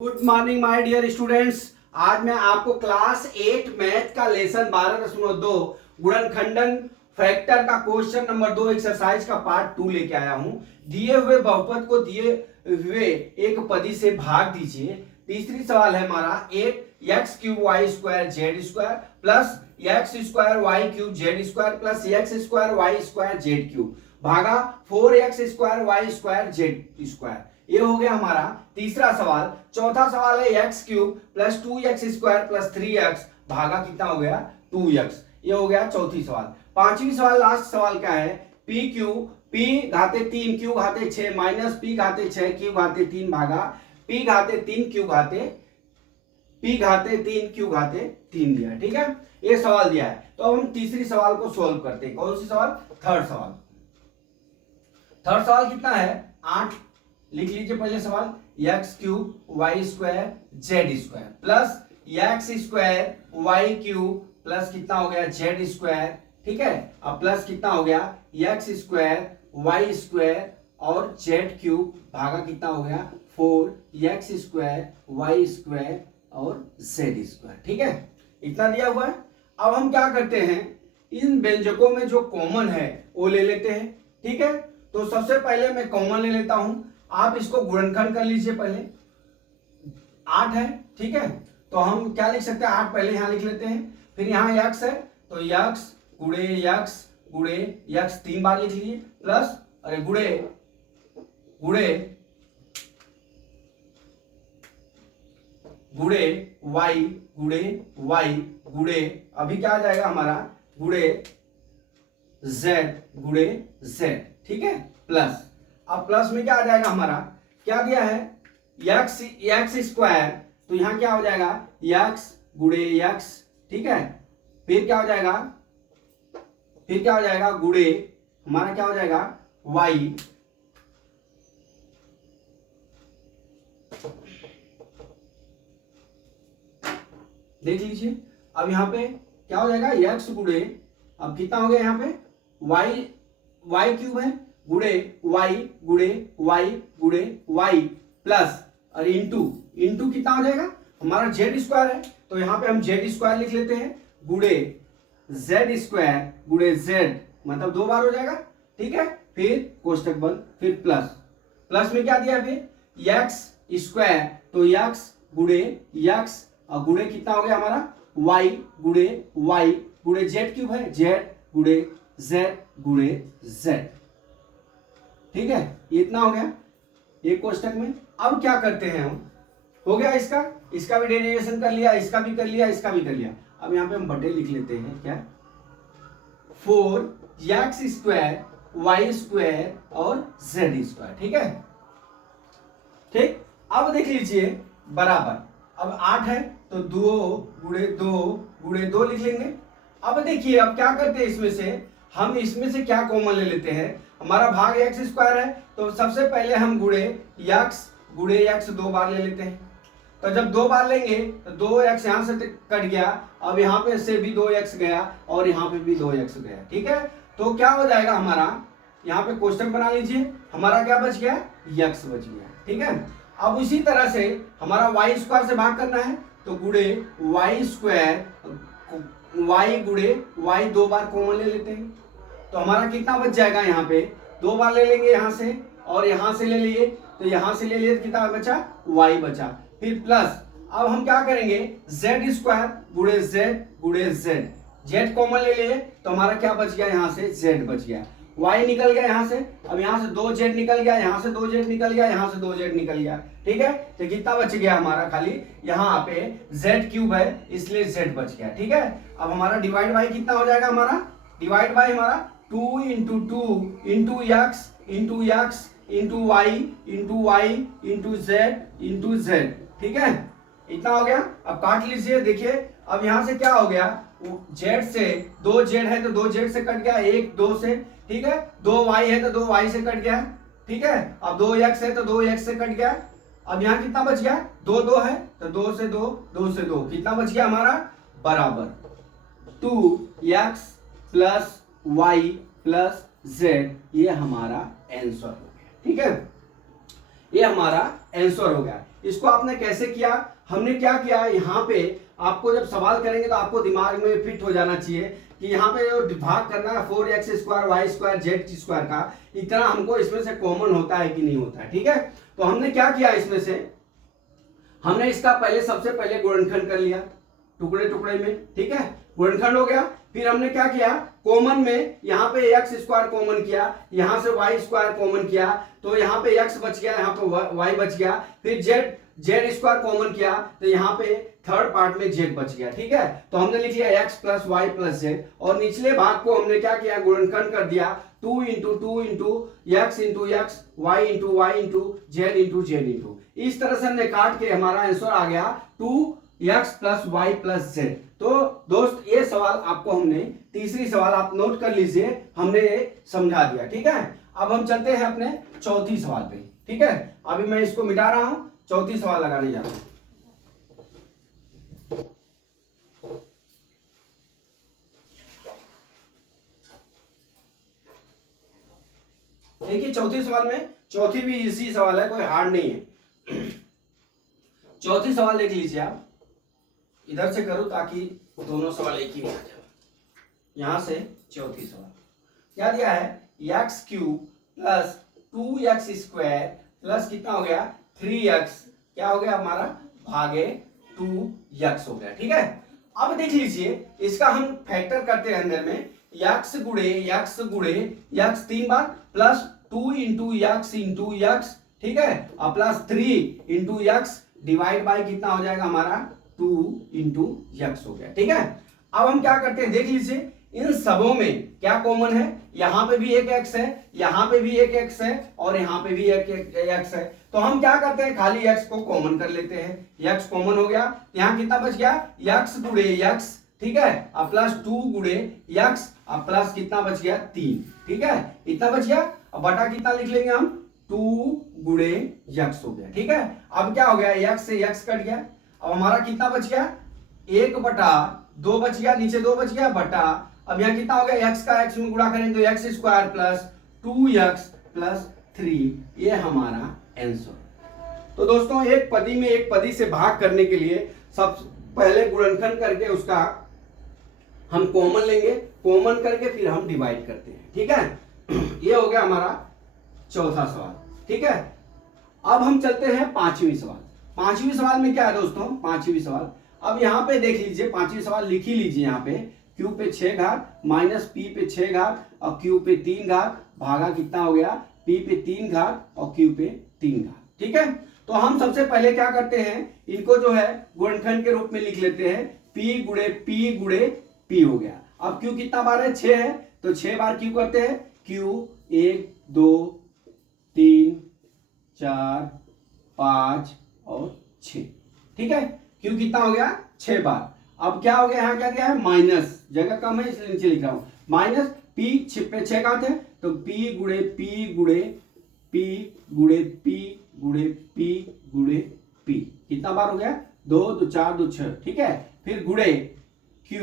Good morning my dear students. आज मैं आपको क्लास 8 मैथ का लेसन 12.2 गुणनखंडन फैक्टर का क्वेश्चन नंबर 2 एक्सरसाइज का पार्ट 2 लेके आया हूं। दिए हुए बहुपद को दिए हुए एक पदी से भाग दीजिए। तीसरी सवाल है हमारा 8 x³ y² z² plus x² y³ z² plus x² y² z³ भागा 4x² y² z²। ये हो गया हमारा तीसरा सवाल। चौथा सवाल है x³ plus 2x² plus 3x भागा कितना हो गया 2x। ये हो गया चौथी सवाल। पांचवी सवाल लास्ट सवाल क्या है pq p घाते 3 q घाते 6 minus p घाते 6 q घाते 3 भागा p घाते 3 q घाते p घाते 3 q घाते 3 दिया है। ठीक है, ये सवाल दिया है। तो अब हम तीसरी सवाल को सोल्व करते हैं। कौन सी सवाल? थर्ड सवाल। थर्ड सवाल कितना है 8। लिख लीजिए पहले सवाल x³ y² z² plus x² y³ plus कितना हो गया z²। ठीक है, अब प्लस कितना हो गया x² y² और z³ भागा कितना हो गया 4x² y² और z²। ठीक है, इतना दिया हुआ है। अब हम क्या करते हैं, इन व्यंजकों में जो कॉमन है वो ले लेते हैं। ठीक है, तो सबसे पहले मैं कॉमन ले लेता हूं। आप इसको गुणनखंड कर लीजिए। पहले 8 है। ठीक है, तो हम क्या लिख सकते हैं 8 पहले यहां लिख लेते हैं। फिर यहां x है तो x गुणे x गुणे x 3 बार लिख लिए प्लस अरे गुणे गुणे गुणे y गुणे y गुणे अभी क्या आ जाएगा हमारा गुणे z गुणे z। ठीक है, प्लस अब प्लस में क्या आ जाएगा हमारा, क्या दिया है x² तो यहां क्या हो जाएगा x गुणे x। ठीक है, फिर क्या हो जाएगा गुणे हमारा क्या हो जाएगा y देख लीजिए। अब यहां पे क्या हो जाएगा x गुणे अब कितना हो गया यहाँ पे y³ है गुणे y गुणे y गुणे y प्लस और इंटू कितना हो जाएगा हमारा z² है तो यहां पे हम z² लिख लेते हैं गुणे z² गुणे z मतलब 2 बार हो जाएगा। ठीक है, फिर कोष्टक बंद, फिर प्लस में क्या दिया फिर x² तो x गुणे x और गुणे कितना हो गया हमारा y गुणे y गुणे z³ है z गुणे z गुणे z। ठीक है, इतना हो गया एक कोष्टक में। अब क्या करते हैं हम, हो गया इसका भी डेरिवेशन कर लिया, इसका भी कर लिया, इसका भी कर लिया। अब यहां पे हम बटे लिख लेते हैं क्या 4x² y² और z²। ठीक है, ठीक। अब देख लीजिए बराबर, अब 8 है तो 2 गुणे 2 गुणे 2 लिख लेंगे। अब देखिए अब क्या करते हैं, हम इसमें से क्या कॉमन ले लेते हैं। हमारा भाग x² है तो सबसे पहले हम गुणे x 2 बार ले लेते हैं। तो जब 2 बार लेंगे तो 2x यहां से कट गया, अब यहां पे से भी 2x गया और यहां पे भी 2x गया। ठीक है, तो क्या हो जाएगा हमारा, यहां पे क्वेश्चन बना लीजिए, हमारा क्या बच गया x बच गया। ठीक है, अब इसी तरह से हमारा y² से भाग करना है तो गुणे y² y गुणे y 2 बार कॉमन ले लेते हैं तो हमारा कितना बच जाएगा, यहाँ पे 2 बार ले लेंगे यहां से और यहां से ले लिए तो यहां से ले लिए कितना बचा y बचा। फिर प्लस अब हम क्या करेंगे z² गुणे z z कॉमन ले लिए तो हमारा क्या बच गया, यहां से z बच गया, y निकल गया यहां से। अब यहां से 2z निकल गया, यहां से 2z निकल गया, यहां से 2z निकल गया। ठीक है, तो कितना बच गया हमारा, खाली यहां पे z³ है इसलिए z बच गया। ठीक है, अब हमारा डिवाइड बाय कितना हो जाएगा, हमारा डिवाइड बाय हमारा 2 into 2 into x into x into y into y into z। ठीक है, इतना हो गया। अब काट लीजिए, देखिए अब यहां से क्या हो गया, z से 2z है तो 2z से कट गया 1 2 से। ठीक है, 2y है तो 2y से कट गया। ठीक है, अब 2x है तो 2x से कट गया। अब यहां कितना बच गया 2 है तो 2 से 2 कितना बच गया हमारा बराबर 2x plus y plus z। ये हमारा आंसर हो गया। ठीक है, ये हमारा आंसर हो गया। इसको आपने कैसे किया, हमने क्या किया, यहाँ पे आपको जब सवाल करेंगे तो आपको दिमाग में फिट हो जाना चाहिए कि यहाँ पे जो भाग करना है 4x square Y square Z square का, इतना हमको इसमें से कॉमन होता है कि नहीं होता है। ठीक है, तो हमने क्या किया, इसमें से हमने इसका पहले सबसे पहले गुणनखंड कर लिया टुकड़े टुकड़े में। ठीक है, गुणनखंड हो गया। फिर हमने क्या किया, कॉमन में यहाँ पे एक्स स्क्वायर कॉमन किया, यहाँ से वाई स्क्वायर कॉमन किया, तो यहाँ पे एक्स बच गया, यहाँ पे वाई बच गया। फिर जेड स्क्वायर कॉमन किया तो यहाँ पे थर्ड पार्ट में जेड बच गया। ठीक है, तो हमने लिख लिया X plus Y plus Z, और निचले भाग को हमने क्या किया, गुणनखंड कर दिया 2 into X into X, Y into Z into. इस तरह से हमने काट के हमारा आंसर आ गया 2x plus Y plus Z. तो दोस्त ये सवाल आपको हमने, तीसरी सवाल आप नोट कर लीजिए, हमने ये समझा दिया। ठीक है, अब हम चलते हैं अपने चौथी सवाल पे। ठीक है, अभी मैं इसको मिटा रहा हूं, चौथी सवाल लगाने जा रहा हूं। देखिए चौथी सवाल में, चौथी भी इजी सवाल है, कोई हार्ड नहीं है। चौथी सवाल देख लीजिए आप, इधर से करूं ताकि दोनों सवाल एक ही में आ जाए। यहां से चौथी सवाल क्या दिया है, x cube plus 2x square plus कितना हो गया 3x, क्या हो गया हमारा भागे 2x हो गया। ठीक है, अब देख लीजिए इसका हम फैक्टर करते हैं अंदर में, x गुड़े x 3 बार प्लस 2 इंटू एक्स, ठीक है, और plus 3 into x divide by कितना हो जाएगा हमारा 2 इंटू एक्स हो गया। ठीक है, अब हम क्या करते हैं, देख लीजिए इन सबों में क्या कॉमन है, यहां पे भी एक एक्स है, यहां पे भी एक एक्स है, और यहां पे भी एक एक्स है। तो हम क्या करते हैं, खाली एक्स को कॉमन कर लेते हैं, एक्स कॉमन हो गया, यहां कितना बच गया एक्स गुड़े एक्स, ठीक है, और प्लस 2 गुड़े एक्स, और प्लस कितना बच गया 3। ठीक है, इतना बच गया, अब बटा कितना लिख लेंगे हम 2 गुड़े एक्स हो गया। ठीक है, अब क्या हो गया, एक्स से एक्स कट गया, अब हमारा कितना बच गया 1 बटा 2 बच गया, नीचे 2 बच गया बटा, अब यहाँ कितना हो गया, एक्स का एक्स में गुणा करें तो x square plus 2x plus 3, ये हमारा आंसर। तो दोस्तों एक पदी में एक पदी से भाग करने के लिए सब पहले गुणनखंड करके उसका हम कॉमन लेंगे, कॉमन करके फिर हम डिवाइड करते हैं। ठीक है, ये हो गया हमारा चौथा सवाल। ठीक है, अब हम चलते हैं पांचवी सवाल। पांचवी सवाल में क्या है दोस्तों, पांचवी सवाल, अब यहां पे देख लीजिए, पांचवी सवाल लिख ही लीजिए, यहां पे q पे 6 घात माइनस p पे 6 घात और q पे 3 घात भागा कितना हो गया p पे 3 घात और q पे 3 घात। ठीक है, तो हम सबसे पहले क्या करते हैं, इनको जो है गुणनखंड के रूप में लिख लेते हैं, p गुड़े p हो गया। अब q कितना बार है 6 है, तो 6 बार q करते हैं, q 1 2 3 4 5 और 6। ठीक है, q कितना हो गया 6 बार। अब क्या हो गया, यहाँ क्या दिया है माइनस, जगह कम है इसलिए नीचे लिख रहा हूं, माइनस p पे 6 घात है, तो p गुड़े p कितना बार हो गया 2 2 4 2 6। ठीक है, फिर गुड़े q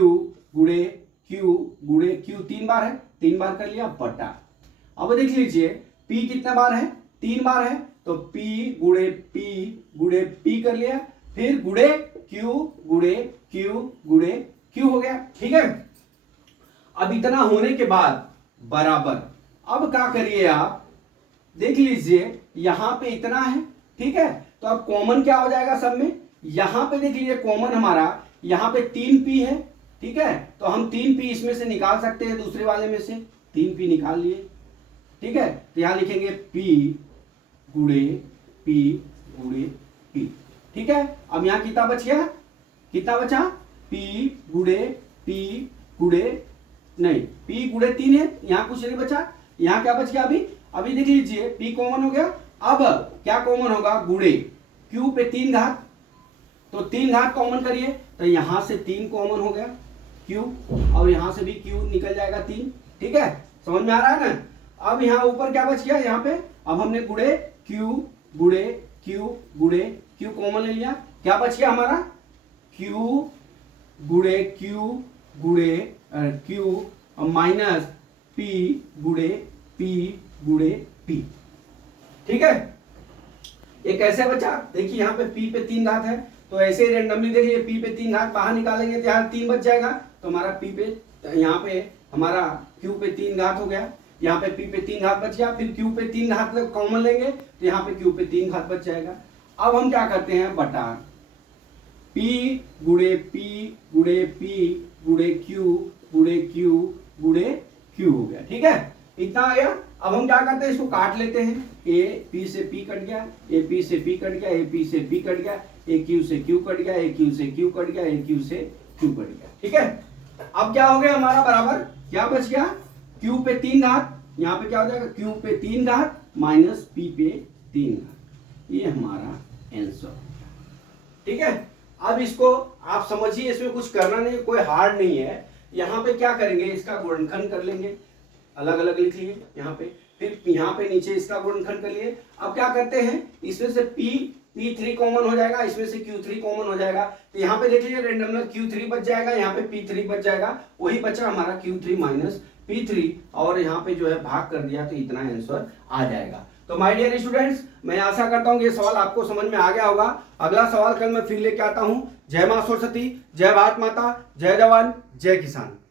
3 बार है, 3 बार कर लिया बटा। अब देख लीजिए p कितने बार है 3 बार है, तो p गुड़े p कर लिया, फिर गुड़े q हो गया। ठीक है, अब इतना होने के बाद बराबर, अब क्या करिए आप देख लीजिए यहां पे इतना है। ठीक है, तो अब कॉमन क्या हो जाएगा सब में, यहां पे देख लीजिए कॉमन हमारा यहां पे 3p है। ठीक है, तो हम 3p इसमें से निकाल सकते हैं, दूसरे वाले में से 3p निकाल लिए। ठीक है, तो यहां लिखेंगे p गुड़े p। ठीक है, अब यहां कितना बच गया, कितना बचा p गुड़े 3 है, यहां कुछ नहीं बचा, यहां क्या बच गया, अभी देख लीजिए p कॉमन हो गया। अब क्या कॉमन होगा, गुड़े q पे 3 घात, तो 3 घात कॉमन करिए, तो यहां से 3 कॉमन हो गया q, और यहां से भी q निकल जाएगा 3। ठीक है, समझ में आ रहा है ना। अब यहाँ ऊपर क्या बच गया, यहाँ पे अब हमने गुड़े q कॉमन ले लिया, क्या बच गया हमारा q माइनस p गुड़े p। ठीक है, ये कैसे बचा, देखिए यहाँ पे p पे 3 घात है, तो ऐसे ही रेंडमली देखिए p पे 3 घात बाहर निकालेंगे तो यहाँ 3 बच जाएगा, तो हमारा p पे यहाँ पे हमारा q पे 3 घात हो गया, यहाँ पे p पे 3 घात बच गया, फिर q पे 3 घात कॉमन लेंगे तो यहाँ पे q पे 3 घात बच जाएगा। अब हम क्या करते हैं, बटा p गुणे p गुणे p गुणे q गुणे q गुणे q हो गया, ठीक है, इतना आ गया। अब हम क्या करते हैं, इसको काट लेते हैं, a p से p कट गया, a p से p कट गया, a p से p कट गया, a q से q कट गया, a q से q कट गया, a q से q कट गया, ठीक है। अब क्या हो गया हमारा बराबर, क्या बच गया, q पे 3 घात, यहाँ पे क्या हो जाएगा q पे 3 घात माइनस p पे 3 घात, ये हमारा आंसर, ठीक है। अब इसको आप समझिए, इसमें कुछ करना नहीं, कोई हार्ड नहीं है। यहाँ पे क्या करेंगे, इसका गुणनखंड कर लेंगे, अलग अलग लिख लिए यहाँ पे, फिर यहाँ पे नीचे इसका गुणनखंड कर लिए। अब क्या करते हैं, इसमें से p3 कॉमन हो जाएगा, इसमें से q3 कॉमन हो जाएगा, तो यहाँ पे देख लीजिए रेंडमली q3 बच जाएगा, यहाँ पे p3 बच जाएगा, वही बचा हमारा q3 माइनस p3, और यहाँ पे जो है भाग कर दिया तो इतना आंसर आ जाएगा। तो माय डियर स्टूडेंट्स, मैं आशा करता हूँ ये सवाल आपको समझ में आ गया होगा। अगला सवाल कल मैं फिर लेके आता हूँ। जय मां सरस्वती, जय भारत माता, जय जवान, जय किसान।